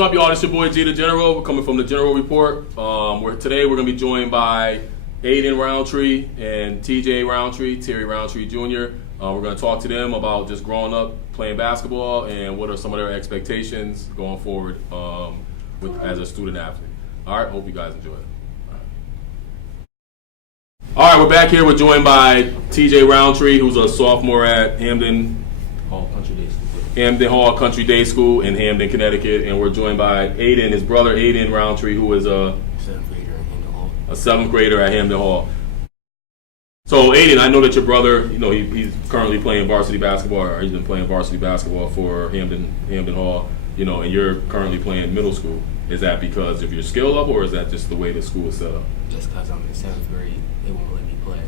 What's up, y'all? It's your boy G the General. We're coming from the General Report. Today we're going to be joined by Aiden Rountree and TJ Rountree, Terry Rountree Jr. We're going to talk to them about just growing up playing basketball and what are some of their expectations going forward as a student athlete. All right, hope you guys enjoy it. All right, we're back here. We're joined by TJ Rountree, who's a sophomore at Hamden Hall Country Day School in Hamden, Connecticut, and we're joined by Aiden, his brother Aiden Rountree, who is a seventh grader at Hamden Hall. So Aiden, I know that your brother, he's currently playing varsity basketball, or he's been playing varsity basketball for Hamden Hall, and you're currently playing middle school. Is that because of your skill level, or is that just the way the school is set up? Just because I'm in 7th grade, they won't let me play.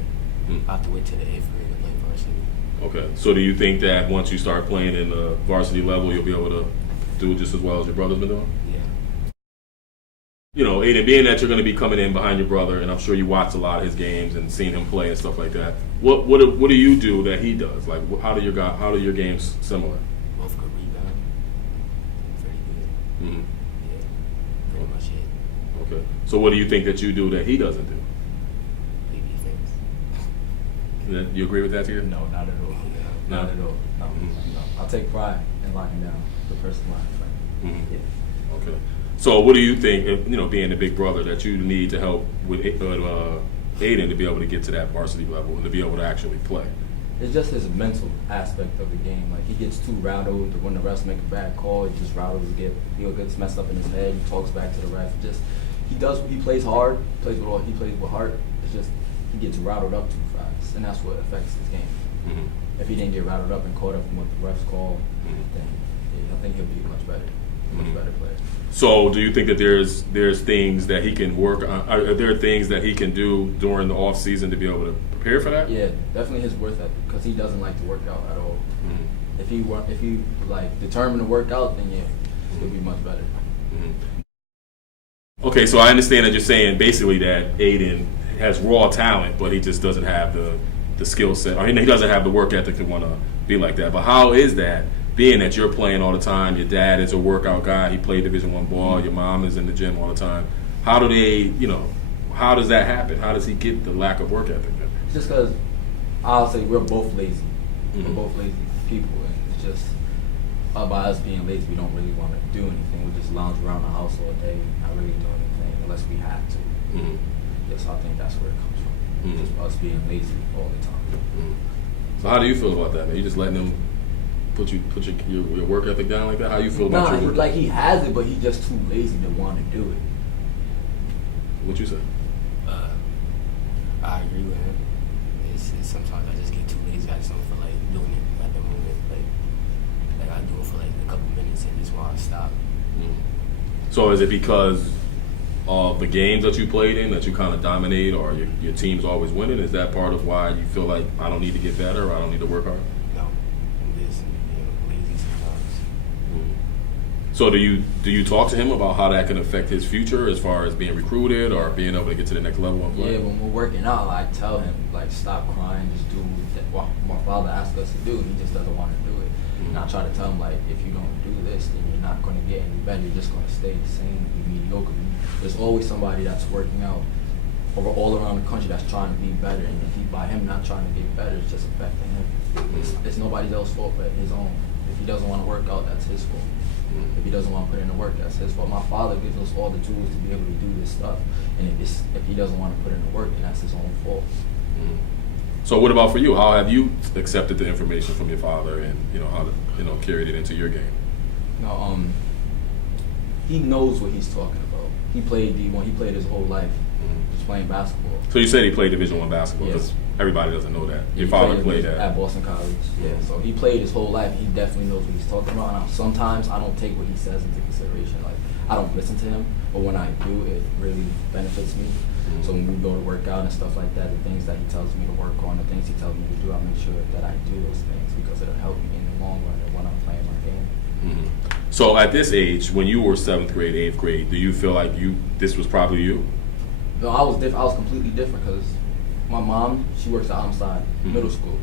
I have to wait till the 8th grade to play varsity. Okay. So do you think that once you start playing in the varsity level, you'll be able to do just as well as your brother's been doing? Yeah. Aiden, being that you're going to be coming in behind your brother, and I'm sure you watched a lot of his games and seen him play and stuff like that. What do you do that he does? Like, how do your games similar? Both good rebound. Pretty good. Mm-hmm. Yeah. Pretty much it. Okay. So what do you think that you do that he doesn't do? Play defense. You agree with that, Tia? No, not at all. Not at all. No, no. I'll take pride in locking down the first line. Mm-hmm. Yeah. Okay. So what do you think, being the big brother, that you need to help with Aiden to be able to get to that varsity level and to be able to actually play? It's just his mental aspect of the game. Like, he gets too rattled when the refs make a bad call. He just rattles. He gets messed up in his head. He talks back to the ref. He plays hard. He plays with heart. It's just he gets rattled up too fast, and that's what affects his game. Mm-hmm. If he didn't get rattled up and caught up in what the refs call, then I think he'll be much better player. So, do you think that there's things that he can work on? Are there things that he can do during the off season to be able to prepare for that? Yeah, definitely his work ethic, because he doesn't like to work out at all. Mm-hmm. If he like determined to work out, then he'll be much better. Mm-hmm. Okay, so I understand that you're saying basically that Aiden has raw talent, but he just doesn't have the skill set, or he doesn't have the work ethic to want to be like that. But how is that? Being that you're playing all the time, your dad is a workout guy, he played Division I ball, your mom is in the gym all the time. How do they, how does that happen? How does he get the lack of work ethic then? Just because I'll say we're both lazy. Mm-hmm. We're both lazy people, and it's just by us being lazy, we don't really want to do anything. We just lounge around the house all day, not really do anything unless we have to. Mm-hmm. Yes, I think that's where it comes from. Mm-hmm. Just us being lazy all the time. Mm-hmm. So how do you feel about that, man? You just letting him put your work ethic down like that? How you feel about your work? Like, he has it, but he's just too lazy to want to do it. What you say? I agree with him. It's sometimes I just get too lazy. I just don't feel like doing it at the moment. Like I do it for like a couple minutes and just want to stop. Mm-hmm. So is it because of the games that you played in that you kind of dominate, or your team's always winning? Is that part of why you feel like I don't need to get better, or I don't need to work hard? No, I'm just lazy sometimes. Mm-hmm. So do you talk to him about how that can affect his future as far as being recruited or being able to get to the next level and play? Yeah, when we're working out, I tell him, like, stop crying, just do what my father asked us to do. He just doesn't want to do it. Mm-hmm. And I try to tell him, like, if you don't do this, then you're not going to get any better. You're just going to stay the same, be mediocre. There's always somebody that's working out all around the country that's trying to be better. And by him not trying to get better, it's just affecting him. It's nobody else's fault but his own. If he doesn't want to work out, that's his fault. If he doesn't want to put in the work, that's his fault. My father gives us all the tools to be able to do this stuff, and if he doesn't want to put in the work, then that's his own fault. Mm-hmm. So what about for you? How have you accepted the information from your father, and how to carried it into your game? No, he knows what he's talking about. He played D1. He played his whole life. Just playing basketball. So you said he played Division I basketball. Yes. Everybody doesn't know that. Your He father played that at Boston College. Yeah, so he played his whole life. He definitely knows what he's talking about. And sometimes I don't take what he says into consideration. Like, I don't listen to him, but when I do, it really benefits me. Mm-hmm. So when we go to work out and stuff like that, the things that he tells me to work on, the things he tells me to do, I make sure that I do those things because it'll help me in the long run and when I'm playing my game. Mm-hmm. So at this age, when you were 7th grade, 8th grade, do you feel like this was probably you? No, I was completely different because my mom, she works at Homicide Middle School,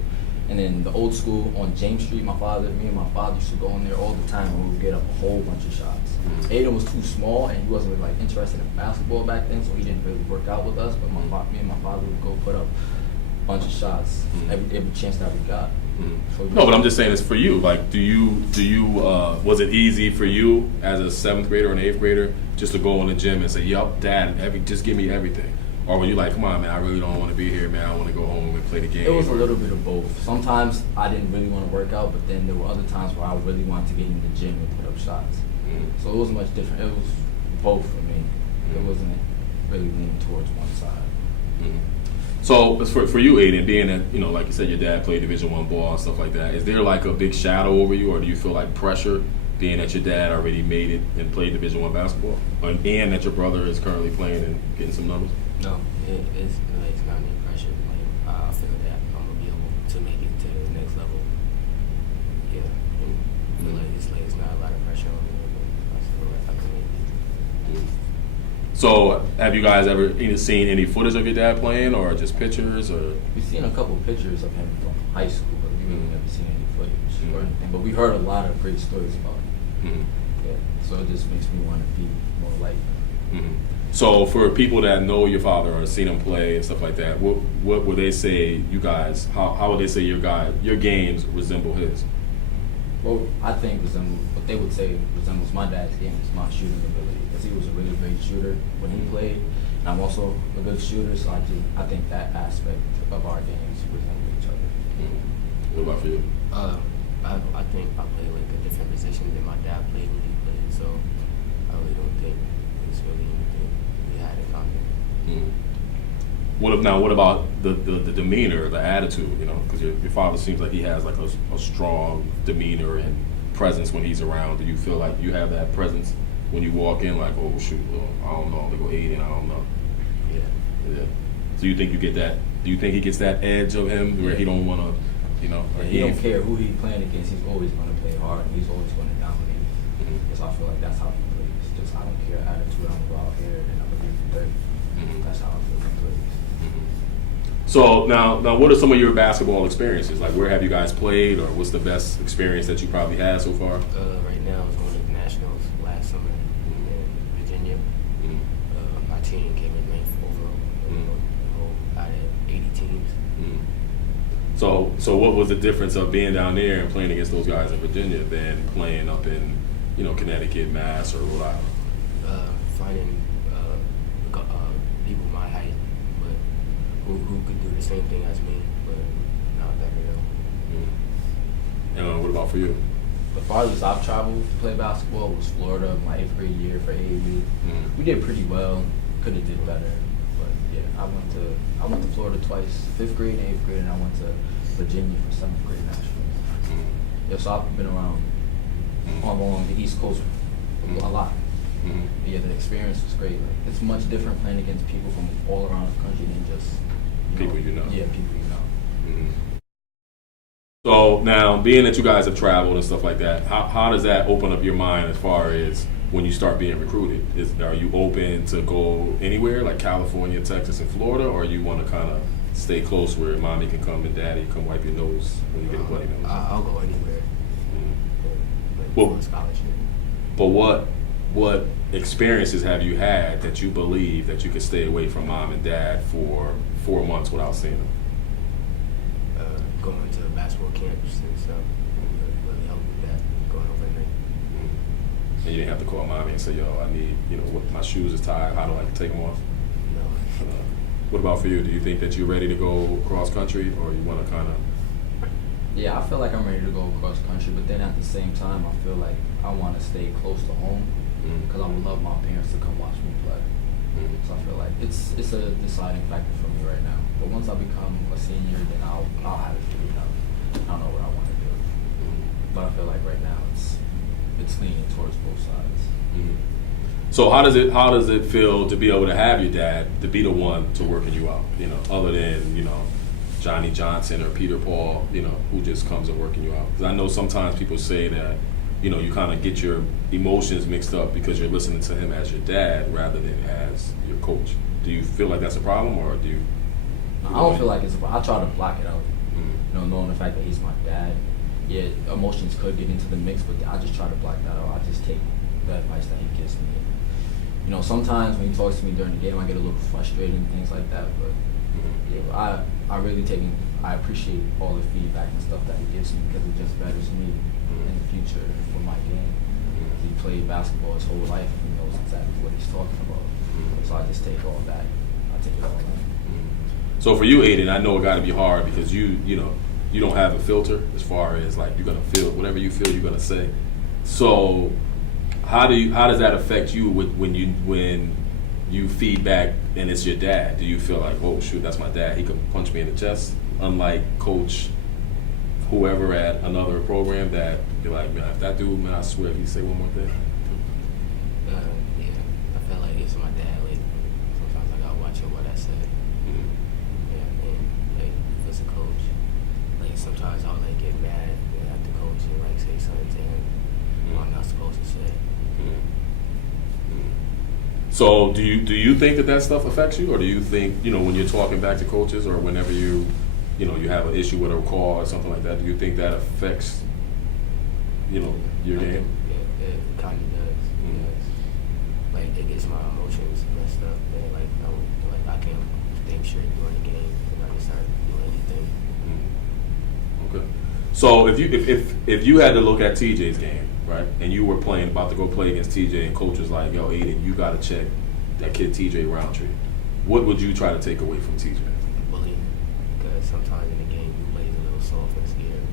And then the old school on James Street, me and my father used to go in there all the time and we would get up a whole bunch of shots. Aiden was too small and he wasn't really, like interested in basketball back then, so he didn't really work out with us. But me and my father would go put up a bunch of shots every chance that we got. So No, but I'm just saying it's for you. Like, do you was it easy for you as a 7th grader or an 8th grader just to go in the gym and say, "Yup, Dad, just give me everything"? Or were you like, "Come on, man, I really don't want to be here, man. I want to go home and play the game"? It was a little bit of both. Sometimes I didn't really want to work out, but then there were other times where I really wanted to get in the gym and put up shots. So it wasn't much different. It was both for me. It wasn't really leaning towards one side. So for you, Aiden, being that, you know, like you said, your dad played Division I ball and stuff like that, is there like a big shadow over you, or do you feel like pressure being that your dad already made it and played Division I basketball, and that your brother is currently playing and getting some numbers? No, it's not any pressure. Like, I feel that I'm gonna be able to make it to the next level. Yeah, I feel like it's not a lot of pressure on me. But I feel like I can make it. So have you guys ever seen any footage of your dad playing, or just pictures, or? We've seen a couple of pictures of him from high school, but we really never seen any footage or anything. But we heard a lot of great stories about him. Yeah, so it just makes me want to be more like him. So for people that know your father or seen him play and stuff like that, what would they say you guys? How would they say your games resemble his? Well, I think what they would say resembles my dad's game is my shooting ability, because he was a really great shooter when he played, and I'm also a good shooter, so I think that aspect of our games resemble each other. What about for you? I think I play like a different position than my dad played when he played, so I really don't think it's really anything we had in common. What about the demeanor, the attitude? You know, because your father seems like he has like a strong demeanor and presence when he's around. Do you feel like you have that presence when you walk in? Like, oh shoot, I don't know, they go Aiden, I don't know. Yeah. So you think you get that? Do you think he gets that edge of him where he don't want to, you know? He don't care who he's playing against. He's always going to play hard. And he's always going to dominate. Because I feel like that's how he plays. Just I don't care attitude. I'm gonna go out here and I'm gonna be 30. That's how I feel he plays. So now, what are some of your basketball experiences? Like, where have you guys played, or what's the best experience that you probably had so far? Right now, I was going to the Nationals last summer in Virginia. My team came in 9th overall out of 80 teams. So what was the difference of being down there and playing against those guys in Virginia than playing up in, you know, Connecticut, Mass, or Rhode Island? Finding people my height, but who could do the same thing as me, but not better though. And what about for you? The farthest I've traveled to play basketball was Florida, my 8th grade year for AAU. We did pretty well. Could have did better, but yeah, I went to Florida twice, 5th grade and 8th grade, and I went to Virginia for 7th grade nationals. Yeah, so I've been around along the East Coast a lot. Yeah, the experience was great. Like, it's much different playing against people from all around the country than just People you know. Yeah, people you know. So now, being that you guys have traveled and stuff like that, how does that open up your mind as far as when you start being recruited? Are you open to go anywhere, like California, Texas, and Florida, or you want to kind of stay close where mommy can come and daddy come wipe your nose when you get a bloody nose? I'll go anywhere. Well, for a scholarship. But what experiences have you had that you believe that you could stay away from mom and dad for 4 months without seeing them? Going to basketball camps and stuff really helped with that, going over there. And you didn't have to call mommy and say, yo, I need, what, my shoes is tied, how do I take them off? No. What about for you? Do you think that you're ready to go cross country, or you want to kind of? Yeah, I feel like I'm ready to go cross country, but then at the same time, I feel like I want to stay close to home because I would love my parents to come watch me play. So I feel like it's a deciding factor for me right now. But once I become a senior, then I'll have it figured out. I know what I want to do. But I feel like right now it's leaning towards both sides. So how does it feel to be able to have your dad to be the one to working you out? Other than Johnny Johnson or Peter Paul, who just comes and working you out. Because I know sometimes people say that you kind of get your emotions mixed up because you're listening to him as your dad rather than as your coach. Do you feel like that's a problem, or do you? I don't feel like it's a problem. I try to block it out. knowing the fact that he's my dad, yeah, emotions could get into the mix, but I just try to block that out. I just take the advice that he gives me. Sometimes when he talks to me during the game, I get a little frustrated and things like that, but yeah, I appreciate all the feedback and stuff that he gives me because it just betters me in the future for my game. He played basketball his whole life and he knows exactly what he's talking about. So I just take all that. I take it all in. So for you, Aiden, I know it got to be hard because you don't have a filter as far as like you're gonna feel whatever you feel you're gonna say. So how does that affect you when you feedback and it's your dad? Do you feel like, oh shoot, that's my dad, he can punch me in the chest? Unlike coach whoever at another program that you're like, man, if that dude, man, I swear if he say one more thing. Yeah, I feel like it's my dad. Like sometimes I gotta watch what I say. Yeah, and like if it's a coach, like sometimes I'll like get mad at the coach and like say something to him I'm not supposed to say. So do you think that stuff affects you, or do you think when you're talking back to coaches or whenever you have an issue with a call or something like that, do you think that affects your game? Yeah, it kind of does. Because like it gets my emotions messed up, and like I can't think straight during the game, and I just start doing anything. Okay. So if you had to look at TJ's game, right, and you were about to go play against TJ, and coach was like, "Yo, Aiden, you got to check that kid TJ Rountree," what would you try to take away from TJ? Bullying, because sometimes in the game you play a little soft and scared.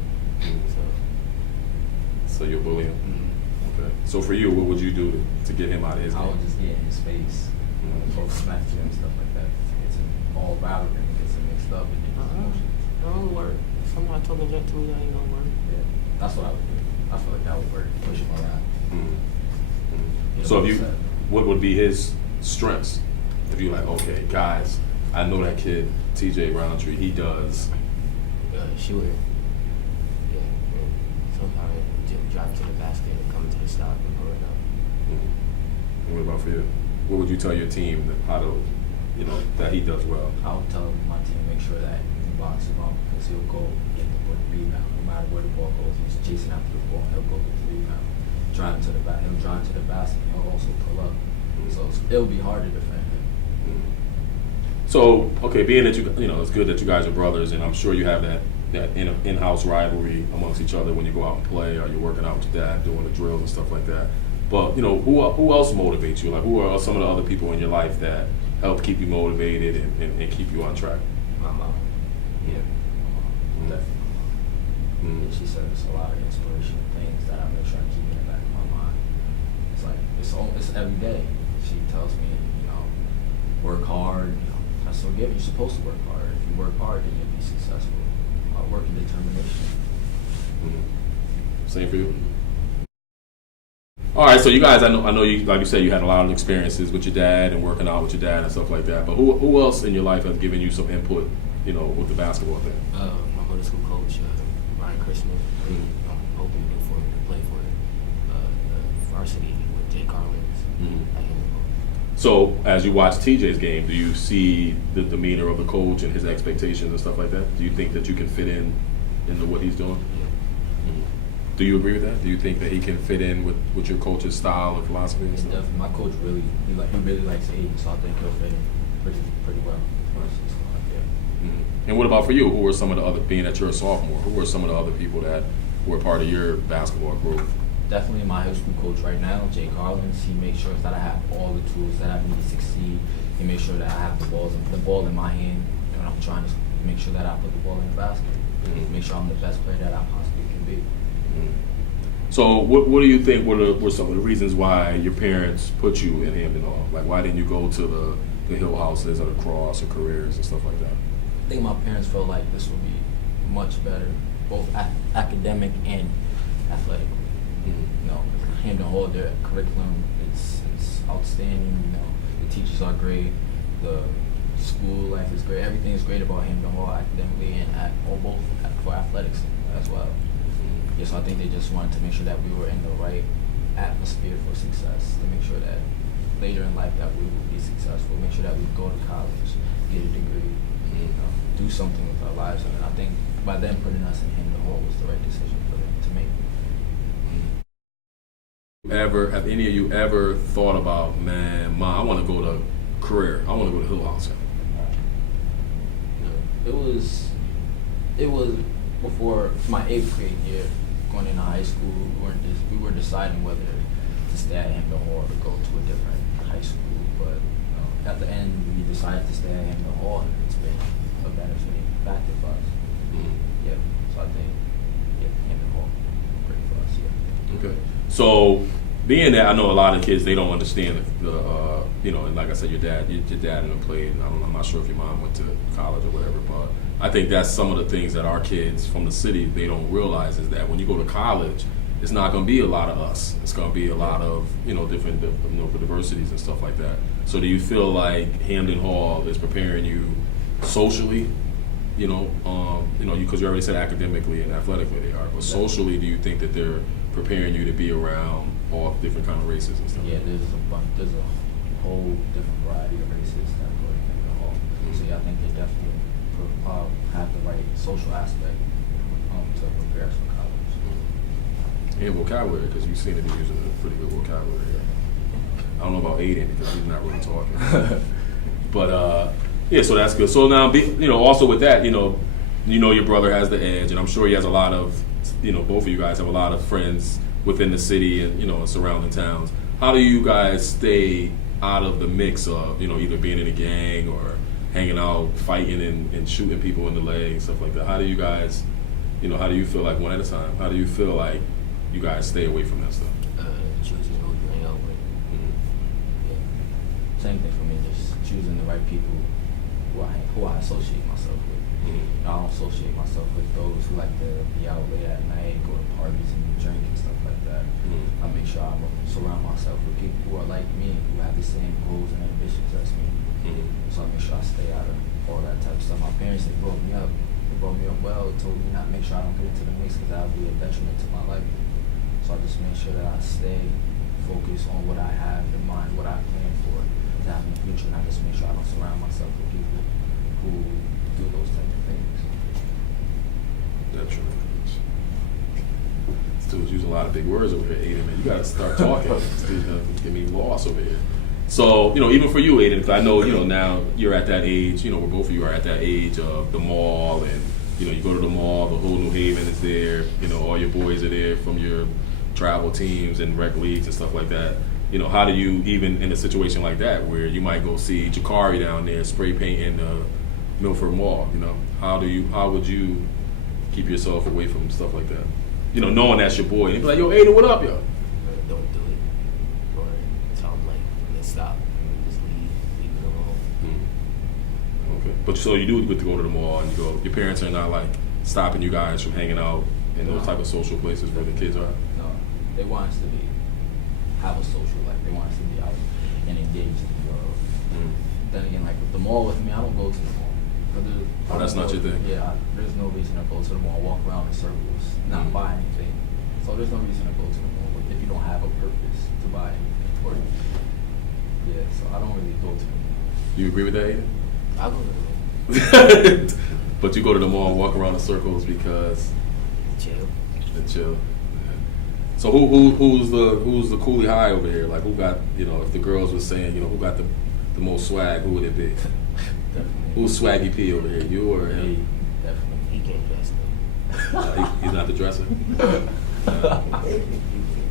So you're bullying him. Okay. So for you, what would you do to get him out of his game? I would just get in his face, throw smack to him, stuff like that. It's all rivalry, gets it mixed up, and gets emotions. That don't work. Somebody told me that to me, that ain't gonna work. Yeah, that's what I would do. I feel like that would work. Push him around. So what would be his strengths? If you're like, okay, guys, I know that kid TJ Rountree, he does. Shooter. Yeah. And sometimes just drive to the basket and come to the stop and pull it up. And what about for you? What would you tell your team how to, that he does well? I would tell my team make sure that he box him up because he'll go get the rebound no matter where the ball goes. He's chasing after the ball, he'll go get the rebound. He'll drive to the basket, he'll also pull up. So it'll be hard to defend him. So, okay, being that it's good that you guys are brothers, and I'm sure you have that in-house rivalry amongst each other when you go out and play, or you're working out with your dad, doing the drills and stuff like that. But who else motivates you? Like, who are some of the other people in your life that help keep you motivated and keep you on track? My mom. Yeah, my mom. Definitely my mom. She says a lot of inspirational things that I make sure I keep in the back of my mind. It's like it's every day. She tells me, work hard. That's so given. You're supposed to work hard. If you work hard, then you'll be successful. Work and determination. Same for you. All right, so you guys, I know you, like you said, you had a lot of experiences with your dad and working out with your dad and stuff like that. But who else in your life has given you some input, with the basketball thing? My middle school coach, Ryan Christman. I'm hoping to play for the varsity with Jay Carlins. So as you watch TJ's game, do you see the demeanor of the coach and his expectations and stuff like that? Do you think that you can fit into what he's doing? Yeah. Do you agree with that? Do you think that he can fit in with your coach's style and philosophy and stuff? Definitely. My coach really likes Aiden, so I think he'll fit in pretty well. And what about for you? Who are some of the other, being that you're a sophomore, who are some of the other people that were part of your basketball group? Definitely my high school coach right now, Jay Carlins. He makes sure that I have all the tools that I need to succeed. He makes sure that I have the ball in my hand, and I'm trying to make sure that I put the ball in the basket. Make sure I'm the best player that I possibly can be. So what do you think were some of the reasons why your parents put you in Hampton Hall? Like, why didn't you go to the Hill Houses or the Cross or Careers and stuff like that? I think my parents felt like this would be much better, both academic and athletic. Hampton Hall, their curriculum is outstanding. The teachers are great. The school life is great. Everything is great about Hampton Hall academically and both for athletics as well. Yes, so I think they just wanted to make sure that we were in the right atmosphere for success. To make sure that later in life that we would be successful. Make sure that we go to college, get a degree. do something with our lives. And I think by them putting us in Hampton Hall was the right decision for them to make. Have any of you ever thought about, man, I want to go to career. I want to go to Hill House. It was before my 8th grade year, going into high school. We were deciding whether to stay at Hampton Hall or to go to a different high school. But at the end, we decided to stay at Hampton Hall, and it's been a benefiting factor for us. Yeah. So I think Hampton Hall great for us. Yeah. Okay. So, being that I know a lot of kids, they don't understand the and like I said, your dad didn't play, and I'm not sure if your mom went to college or whatever, but I think that's some of the things that our kids from the city, they don't realize, is that when you go to college, it's not going to be a lot of us. It's going to be a lot of different diversities and stuff like that. So, do you feel like Hampton Hall is preparing you socially? Because you already said academically and athletically they are, but socially, do you think that they're preparing you to be around all different kind of races and stuff? Yeah, there's a whole different variety of races that go to Hampton Hall. So yeah, I think they definitely have the right social aspect to prepare us for college. And vocabulary, because you seem to be using a pretty good vocabulary. I don't know about Aiden because he's not really talking. But yeah, so that's good. So now, also with that, your brother has the edge, and I'm sure he has a lot of, both of you guys have a lot of friends within the city and surrounding towns. How do you guys stay out of the mix of either being in a gang or hanging out, fighting and shooting people in the leg and stuff like that? How do you guys, how do you feel like one at a time? How do you feel like you guys stay away from that stuff? Choosing who you hang out with. Yeah. Same thing for me, just choosing the right people who I associate myself with. I don't associate myself with those who like to be out late at night, go to parties and drink and stuff like that. I make sure I surround myself with people who are like me, who have the same goals and ambitions as me. So I make sure I stay out of all that type of stuff. My parents, they brought me up well, told me not make sure I don't get into the mix because that would be a detriment to my life. So I just make sure that I stay focused on what I have in mind, what I plan for to have in the future, and I just make sure I don't surround myself with people who do those type of things. Detriment. Dude's using a lot of big words over here, Aiden, man. You gotta start talking. This dude's gonna get me lost over here. So, even for you, Aiden, because I know, now you're at that age, where both of you are at that age of the mall, and, you go to the mall, the whole New Haven is there, all your boys are there from your travel teams and rec leagues and stuff like that. How do you, even in a situation like that, where you might go see Jakari down there spray painting the Milford Mall, how would you keep yourself away from stuff like that? Knowing that's your boy, and be like, yo, Aiden, what up, yo? Don't do it. Or tell them, let's stop. Just leave it alone. Okay. But so you do get to go to the mall, and your parents are not stopping you guys from hanging out in those type of social places where the kids are? No, they want us to have a social life. They want us to be out and engaged in the world. Then again, with the mall with me, I don't go to the mall. Oh, that's not your thing? Yeah, there's no reason to go to the mall, walk around in circles, not buy anything. So there's no reason to go to the mall if you don't have a purpose to buy anything. Or, yeah, so I don't really go to the mall. You agree with that, Aiden? I go to the mall. But you go to the mall and walk around in circles because Chill. chill. Yeah. So who's the coolie high over here? Who got if the girls were saying who got the most swag, who would it be? Definitely. Who's Swaggy P over here? You or him? Me, definitely. He can't dress though. He's not the dresser. He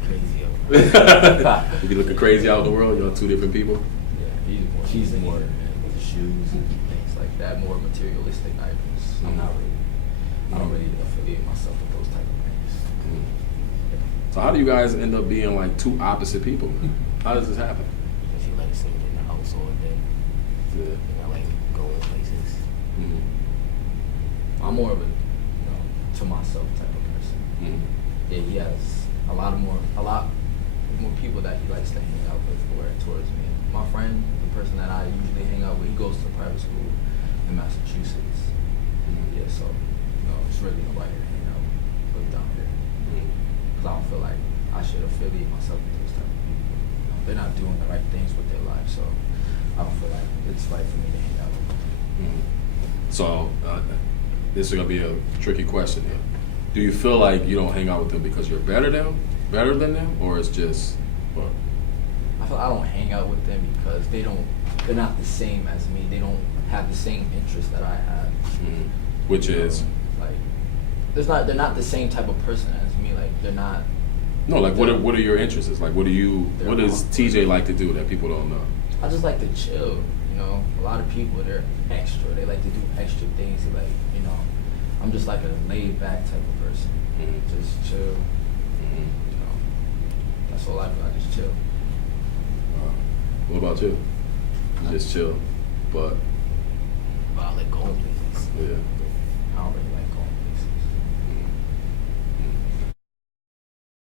crazy up. You be looking crazy out in the world. You're two different people. Yeah, he's more with shoes and things like that, more materialistic items. I don't really affiliate myself with those type of things. So how do you guys end up being two opposite people? How does this happen? Because he likes sitting in the house all day. Yeah. And I like going places. I'm more of a to myself type of person. Yeah, he has a lot more people that he likes to hang out with towards me. My friend, the person that I usually hang out with, he goes to private school in Massachusetts. Yeah, so it's really nobody to hang out with down here. Because I don't feel like I should affiliate myself with those type of people. They're not doing the right things with their lives, so I don't feel like it's right for me to hang out with them. So this is gonna be a tricky question here. Do you feel like you don't hang out with them because you're better than them, or it's just what? I feel I don't hang out with them because they're not the same as me. They don't have the same interests that I have. Mm-hmm. Which is like they're not the same type of person as me. Like they're not. No, like what are your interests? Like what does TJ like to do that people don't know? I just like to chill. You know, a lot of people they're extra. They like to do extra things. They like, you know, I'm just like a laid back type of person. Mm-hmm. Just chill. Mm-hmm. You know, that's all I do. I just chill. What about you? You just chill, but I like going places. yeah. I don't really like going places.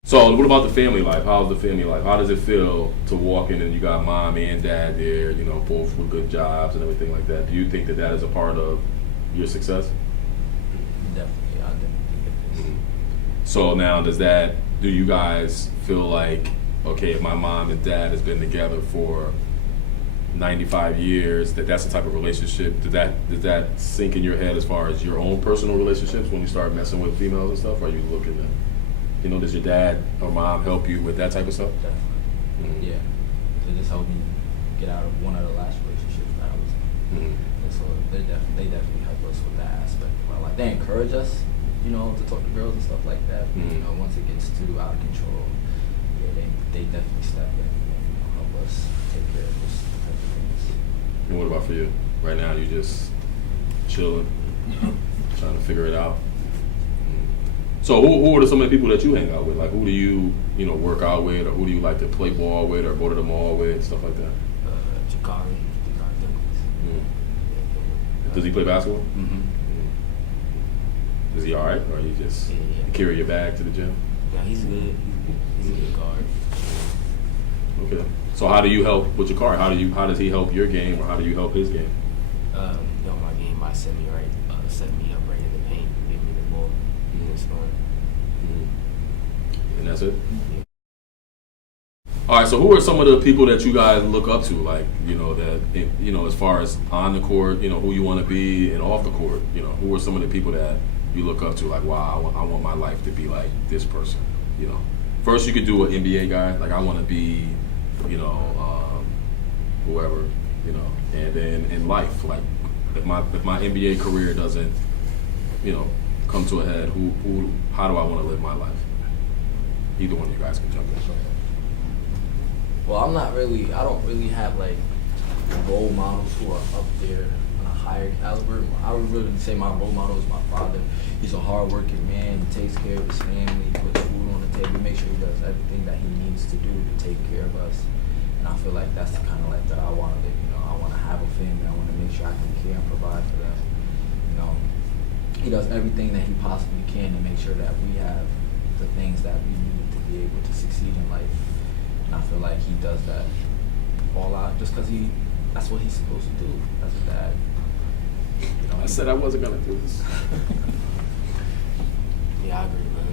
So what about the family life? How's the family life? How does it feel to walk in and you got mom and dad there, you know, both with good jobs and everything like that? Do you think that is a part of your success? Definitely, I definitely think it is. So now do you guys feel like, okay, if my mom and dad has been together for 95 years, that's the type of relationship, does that sink in your head as far as your own personal relationships when you start messing with females and stuff? Are you looking to, you know, does your dad or mom help you with that type of stuff? Definitely. Mm-hmm. Yeah. They just helped me get out of one of the last relationships that I was in. Mm-hmm. And so they definitely help us with that aspect of our life. They encourage us, you know, to talk to girls and stuff like that. But, you know, once it gets too out of control, yeah, they definitely step in and, you know, help us take care of this type of things. And what about for you? Right now, you just chilling, trying to figure it out. So who are some of the people that you hang out with? Like who do you work out with, or who do you like to play ball with, or go to the mall with, stuff like that? Jakari Douglas. Does he play basketball? Mm-hmm. Is he all right, or you just carry your bag to the gym? Yeah, he's good. He's a good guard. Okay. So how do you help with your car? How does he help your game, or how do you help his game? You know, my game, I set me up right in the paint, give me the ball, and scoring. And that's it? All right, so who are some of the people that you guys look up to, like, you know, that, you know, as far as on the court, you know, who you want to be, and off the court, you know, who are some of the people that you look up to, like, wow, I want my life to be like this person, you know? First, you could do an NBA guy, like, I want to be, you know, whoever, you know, and then in life, like, if my NBA career doesn't, you know, come to a head, how do I want to live my life? Either one of you guys can jump in. Well, I don't really have like role models who are up there on a higher caliber. I would really say my role model is my father. He's a hardworking man. He takes care of his family, puts food on the table, makes sure he does everything that he needs to do to take care of us. And I feel like that's the kind of life that I want to live. You know, I want to have a family. I want to make sure I can care and provide for them. You know, he does everything that he possibly can to make sure that we have the things that we need to be able to succeed in life. And I feel like he does that all out just because that's what he's supposed to do as a dad. You know, I said I wasn't going to do this. Yeah, I agree, man.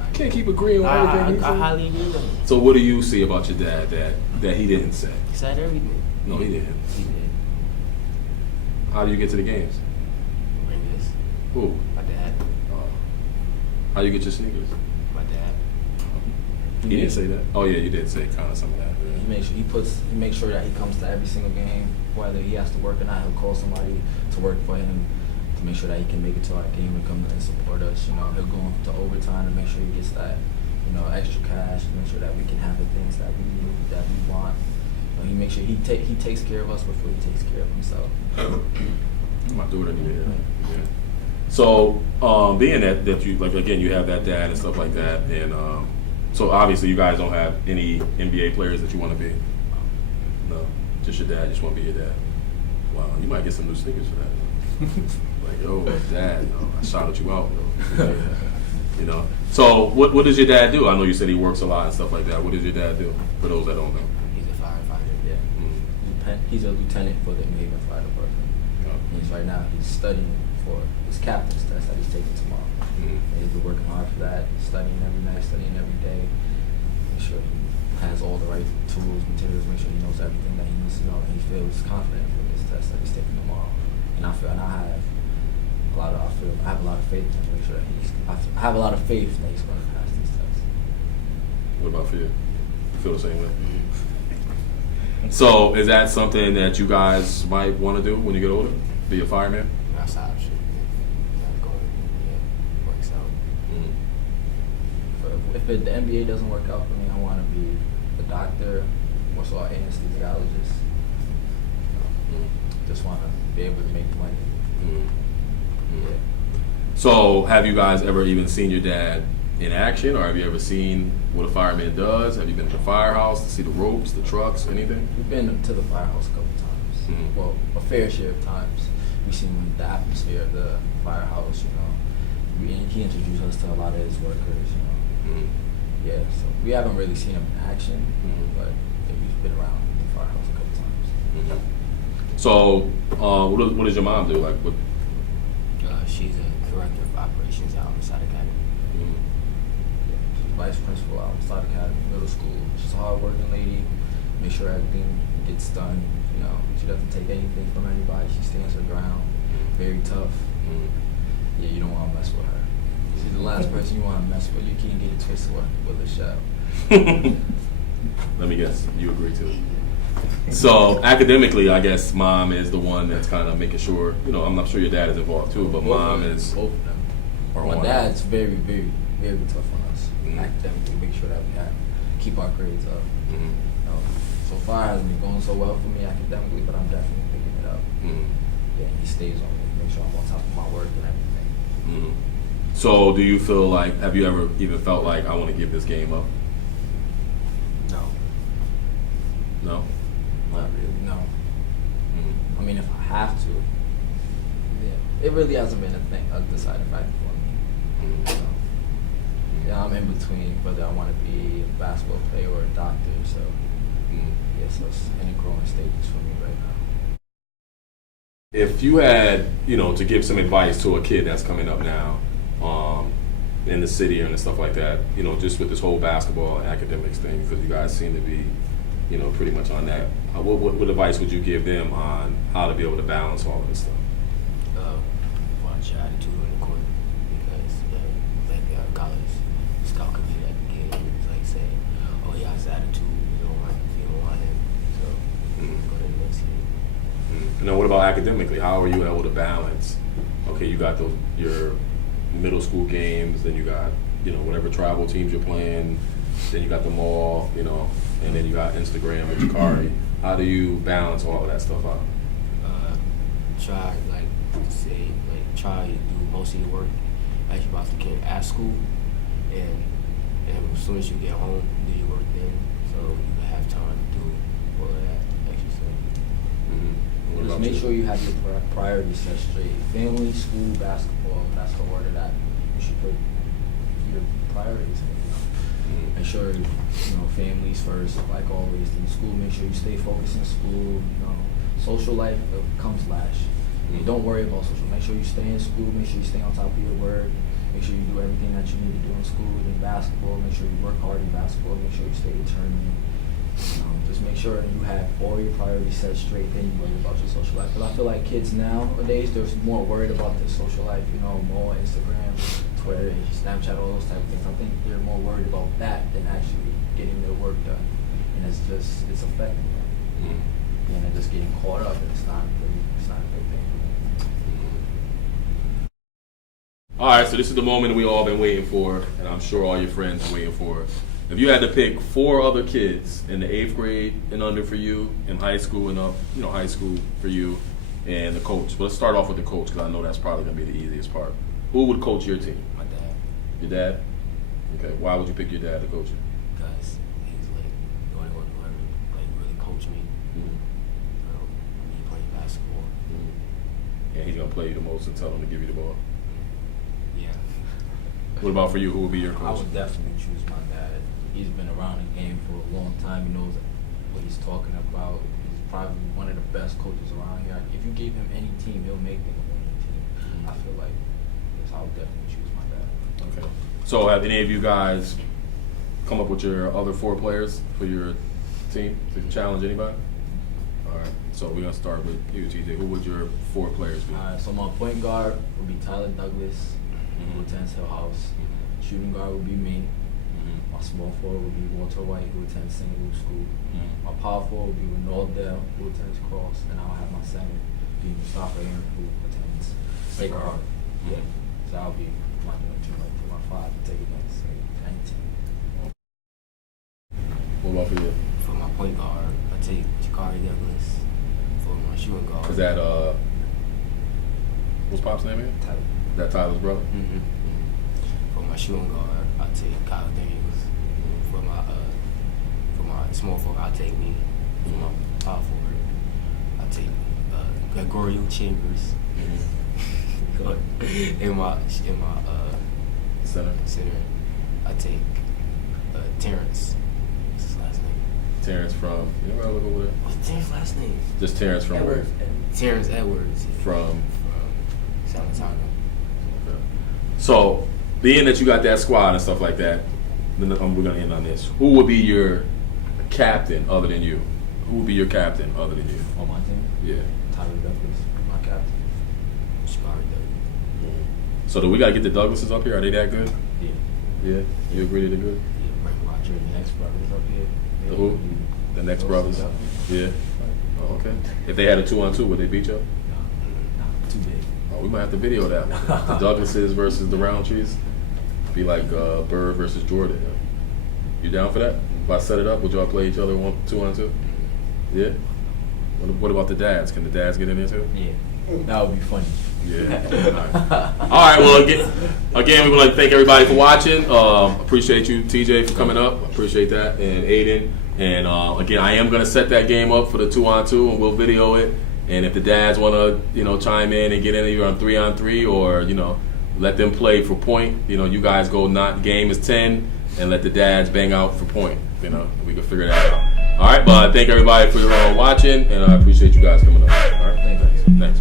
I can't keep agreeing with everything he I said. highly agree with him. So what do you see about your dad that he didn't say? He said everything. No, he didn't. He did. How do you get to the games? Bring this. Who? My dad. How do you get your sneakers? My dad. He didn't say that. Oh yeah, you did say kind of some of that. He makes sure that he comes to every single game, whether he has to work or not. He'll call somebody to work for him to make sure that he can make it to our game and come and support us. You know, he'll go to overtime to make sure he gets that, you know, extra cash to make sure that we can have the things that we need, that we want. You know, he makes sure he takes care of us before he takes care of himself. My daughter needed it. Yeah. So being that you, like, again, you have that dad and stuff like that, and so obviously you guys don't have any NBA players that you want to be. No, just your dad. Just want to be your dad. Wow, you might get some new sneakers for that. Like, yo, dad, I shouted you out, bro. You know. So what does your dad do? I know you said he works a lot and stuff like that. What does your dad do? For those that don't know. He's a firefighter. Yeah. Mm-hmm. He's a lieutenant for the New Haven Fire Department. Right now he's studying for his captain's test that he's taking tomorrow. Mm-hmm. And he's been working hard for that, studying every night, studying every day, make sure he has all the right tools, materials, make sure he knows everything that he needs to know, and he feels confident for his test that he's taking tomorrow. and I have a lot of faith to make sure that I have a lot of faith that he's going to pass these tests. What about for you? You feel the same way? So is that something that you guys might want to do when you get older? Be a fireman? That's an option. Not going, works out. If the NBA doesn't work out for me, I want to be a doctor, more so an anesthesiologist. Just want to be able to make money. Yeah. So have you guys ever even seen your dad in action, or have you ever seen what a fireman does? Have you been to the firehouse to see the ropes, the trucks, anything? We've been to the firehouse a couple times. Well, a fair share of times. We've seen the atmosphere of the firehouse, He introduced us to a lot of his workers, Yeah, so we haven't really seen him in action, but we've been around the firehouse a couple times. So what does your mom do? Like, what? She's a director of operations at Homicide Academy. She's vice principal at Homicide Academy Middle School. She's a hard-working lady. Make sure everything gets done. She doesn't take anything from anybody. She stands her ground. Very tough. Yeah, you don't want to mess with her. She's the last person you want to mess with. You can't get it twisted with a shell. Let me guess. You agree too. So academically, I guess mom is the one that's kind of making sure. I'm not sure your dad is involved too, but mom is. Both of them. Or My dad's very, very, very tough on us. Academically, make sure that we keep our grades up. So far, it hasn't been going so well for me academically, but I'm definitely picking it up. Yeah, he stays on me, make sure I'm on top of my work and everything. So do you feel like, have you ever even felt like, I want to give this game up? No. No? Not really, no. I mean, if I have to, yeah. It really hasn't been a deciding factor for me. Yeah, I'm in between whether I want to be a basketball player or a doctor, so yeah, so it's in a growing stages for me right now. If you had, to give some advice to a kid that's coming up now, in the city and stuff like that, just with this whole basketball and academics thing, because you guys seem to be, pretty much on that. What advice would you give them on how to be able to balance all of this stuff? Watch your attitude on the court, because maybe our college scout could be that kid who's like saying, "Oh, he has attitude. You don't want him." So go to the next kid. Now, what about academically? How are you able to balance? Okay, you got your middle school games, then you got whatever travel teams you're playing, then you got the mall, and then you got Instagram with Jakari. How do you balance all of that stuff out? Try to do most of your work as you possibly can at school, and as soon as you get home, do your work then, so you can have time to do all of that extra stuff. Just make sure you have your priorities set straight. Family, school, basketball, that's the order that you should put your priorities in. Make sure, families first, like always. In school, make sure you stay focused in school. Social life comes last. Don't worry about social. Make sure you stay in school. Make sure you stay on top of your work. Make sure you do everything that you need to do in school. In basketball, make sure you work hard in basketball. Make sure you stay determined. Just make sure you have all your priorities set straight, then you worry about your social life. Because I feel like kids nowadays, they're more worried about their social life, more Instagram, Twitter, Snapchat, all those type of things. I think they're more worried about that than actually getting their work done. And it's affecting them. And they're just getting caught up, and it's not a big thing. All right, so this is the moment we all been waiting for, and I'm sure all your friends are waiting for. If you had to pick 4 other kids in the 8th grade and under for you, in high school and up, high school for you, and the coach. But let's start off with the coach, because I know that's probably going to be the easiest part. Who would coach your team? My dad. Your dad? Okay, why would you pick your dad to coach you? Because he's the only one who ever really coached me. He played basketball. And he's going to play you the most and tell him to give you the ball. Yeah. What about for you? Who would be your I coach? would definitely choose my dad. He's been around the game for a long time. He knows what he's talking about. He's probably one of the best coaches around here. If you gave him any team, he'll make them a winning team. I feel like I would definitely choose my dad. Okay. So have any of you guys come up with your other 4 players for your team to challenge anybody? All right. So we're gonna start with you, TJ. Who would your 4 players be? Alright, so my point guard would be Tyler Douglas, who attends Hill House. Shooting guard would be me. My small forward would be Walter White, who attends St. Luke's School. My power forward would be Renald Dell, who attends Cross, and I'll have my center be Mustafa Aaron, who attends Sacred Heart. Yeah, so that'll be my team for my 5 to take against any team. What about for you? For my point guard, I take Jakari Douglas. For my shooting guard, Is that what's Pop's name again? Tyler. That Tyler's brother? For my shooting guard, I take Kyle Daniels. For my small forward, I take me. For my power forward, I take Gregorio Chambers. in my Center. center, I take Terrence. What's his last name? Terrence from. You know, look over there. What's Terrence's last name? Just Terrence from where? Terrence Edwards. From. San Antonio. Okay. So, being that you got that squad and stuff like that, then we're gonna end on this. Who would be your captain other than you? Who would be your captain other than you? On my team, Yeah. Tyler Douglas, my captain. Jakari Douglas. So do we gotta get the Douglases up here? Are they that good? Yeah. Yeah. You agree they're good? Yeah, Brent Roger, Roger. the next brothers up here. The who? The next brothers. Yeah. Oh, okay. If they had a 2-on-2, would they beat you? Nah, too big. Oh, we might have to video that one. The Douglases versus the Rowntrees. Be like Bird versus Jordan. You down for that? If I set it up, would y'all play each other 2-on-2? Yeah. What about the dads? Can the dads get in there too? Yeah, that would be funny. Yeah. All right. Well, again, we would like to thank everybody for watching. Appreciate you, TJ, for coming up. Appreciate that, and Aiden. And again, I am going to set that game up for the 2-on-2, and we'll video it. And if the dads want to, chime in and get in either on 3-on-3 or let them play for point. You guys go. Not game is 10, and let the dads bang out for point. We can figure that out. All right. But thank everybody for watching, and I appreciate you guys coming up. All right. Thank you. Thanks.